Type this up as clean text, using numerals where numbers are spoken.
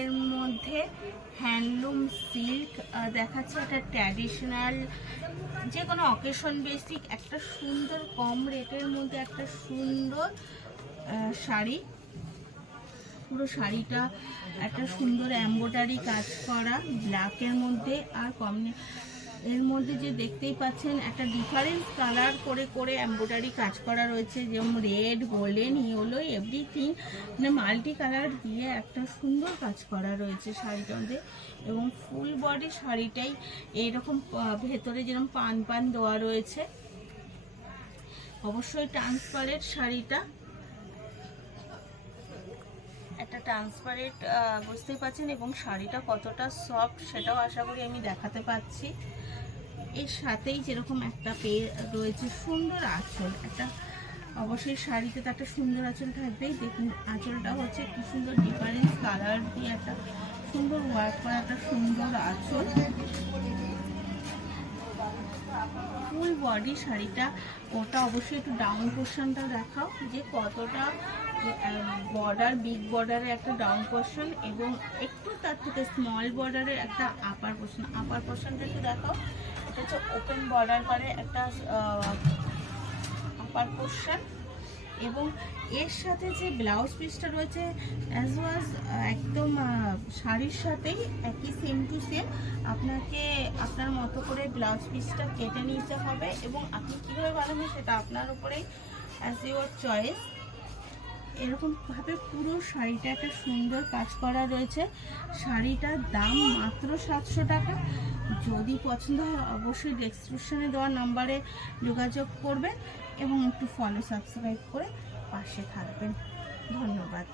এর মধ্যে handloom silk দেখাচ্ছে, একটা ট্র্যাডিশনাল যে কোনো অকেশন বেসিক একটা সুন্দর কম রেটের মধ্যে একটা সুন্দর শাড়ি। পুরো শাড়িটা একটা সুন্দর এমব্রয়ডারি কাজ করা ব্ল্যাকের মধ্যে, আর এর মধ্যে যে দেখতেই পাচ্ছেন একটা ডিফারেন্ট কালার করে করে এমব্রয়ডারি কাজ করা রয়েছে, যেমন রেড, গোল্ডেন, ইয়েলো, এভরিথিং, মানে মাল্টি কালার দিয়ে একটা সুন্দর কাজ করা রয়েছে শাড়িটার মধ্যে। এবং ফুল বডি শাড়িটাই এইরকম ভেতরে যেরকম পান পান দেওয়া রয়েছে। অবশ্যই ট্রান্সপারেন্ট শাড়িটা, একটা ট্রান্সপারেন্ট বুঝতেই পারছেন, এবং শাড়িটা কতটা সফট সেটাও আশা করি আমি দেখাতে পাচ্ছি। এর সাথেই যেরকম একটা পেয়ে রয়েছে সুন্দর আঁচল, একটা অবশ্যই শাড়িতে তো একটা সুন্দর আঁচল থাকবেই। দেখুন আঁচলটা হচ্ছে কি সুন্দর ডিফারেন্স কালার দিয়ে একটা সুন্দর ওয়ার্ক করা একটা সুন্দর আঁচল। ফুল বডি শাড়িটা, ওটা অবশ্যই একটু ডাউন পোর্শনটা দেখাও যে কতটা বর্ডার, বিগ বর্ডারের একটা ডাউন পোর্শন এবং একটু তার থেকে স্মল বর্ডারের একটা আপার পোর্শনটা একটু দেখাও। এটা হচ্ছে ওপেন বর্ডার করে একটা আপার পোর্শন, এবং এর সাথে যে ব্লাউজ পিসটা রয়েছে অ্যাজ ওয়াজ একদম শাড়ির সাথেই একই সেম টু সেম। আপনাকে আপনার মতো করে ব্লাউজ পিসটা কেটে নিতে হবে, এবং আপনি কীভাবে বানাবেন সেটা আপনার উপরেই, অ্যাজ ইউর চয়েস। এরকমভাবে পুরো শাড়িটা একটা সুন্দর কাজ করা রয়েছে। শাড়িটার দাম মাত্র 700 টাকা। যদি পছন্দ হয় অবশ্যই ডেসক্রিপশনে দেওয়া নাম্বারে যোগাযোগ করবেন এবং একটু ফলো সাবস্ক্রাইব করে পাশে থাকবেন। ধন্যবাদ।